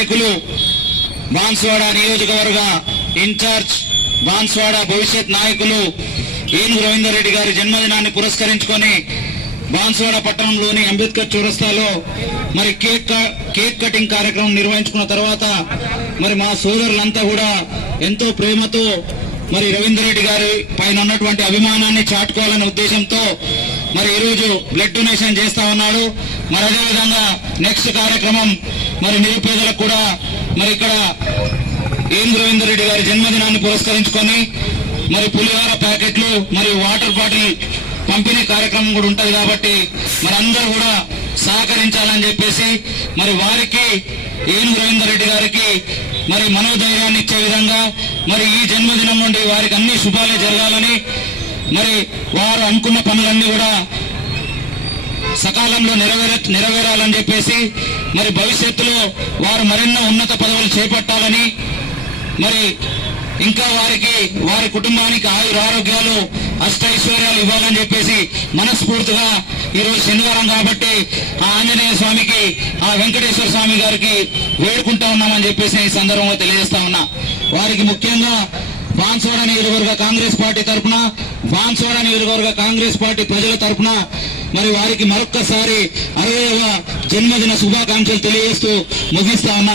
నాయకులు బాన్స్వాడ నియోజకవర్గ ఇన్ఛార్జ్ బాన్స్వాడ భవిష్యత్ నాయకులు ఏనుగు రవీందర్ రెడ్డి గారి జన్మదినాన్ని పురస్కరించుకొని బాన్స్వాడ పట్టణంలోని అంబేద్కర్ చౌరస్తాలో మరి కేక్ కటింగ్ కార్యక్రమం నిర్వహించుకున్న తర్వాత మరి మా సోదరులంతా కూడా ఎంతో ప్రేమతో మరి రవీందర్ రెడ్డి గారి పైన ఉన్నటువంటి అభిమానాన్ని చాటుకోవాలనే ఉద్దేశంతో మరి ఈరోజు బ్లడ్ డొనేషన్ చేస్తా ఉన్నాడు. మరి అదేవిధంగా నెక్స్ట్ కార్యక్రమం మరి నిరుపేదలకు కూడా మరి ఇక్కడ ఏనుగు రవీందర్ రెడ్డి గారి జన్మదినాన్ని పురస్కరించుకొని మరి పులిహార ప్యాకెట్లు మరియు వాటర్ బాటిల్ పంపిణీ కార్యక్రమం కూడా ఉంటది కాబట్టి మరి అందరూ కూడా సహకరించాలని చెప్పేసి మరి వారికి ఏనుగు రవీందర్ రెడ్డి గారికి మరి మనోధైర్యాన్ని ఇచ్చే విధంగా మరి ఈ జన్మదినం నుండి వారికి అన్ని శుభాలే జరగాలని మరి వారు అనుకున్న పనులన్నీ కూడా సకాలంలో నెరవేరాలని చెప్పేసి మరి భవిష్యత్తులో వారు మరెన్నో ఉన్నత పదవులు చేపట్టాలని మరి ఇంకా వారికి వారి కుటుంబానికి ఆరోగ్యాలు అష్టైశ్వర్యాలు ఇవ్వాలని చెప్పేసి మనస్ఫూర్తిగా ఈరోజు శనివారం కాబట్టి ఆ ఆంజనేయ స్వామికి ఆ వెంకటేశ్వర స్వామి గారికి వేడుకుంటా ఉన్నామని చెప్పేసి ఈ సందర్భంగా తెలియజేస్తా ఉన్నా. వారికి ముఖ్యంగా బాన్స్వాడ నియోజకవర్గ కాంగ్రెస్ పార్టీ తరఫున బాన్స్వాడ నియోజకవర్గ కాంగ్రెస్ పార్టీ ప్రజల తరఫున మరి వారికి మరొక్కసారి 60వ జన్మదిన శుభాకాంక్షలు తెలియజేస్తూ ముగిస్తా ఉన్నా.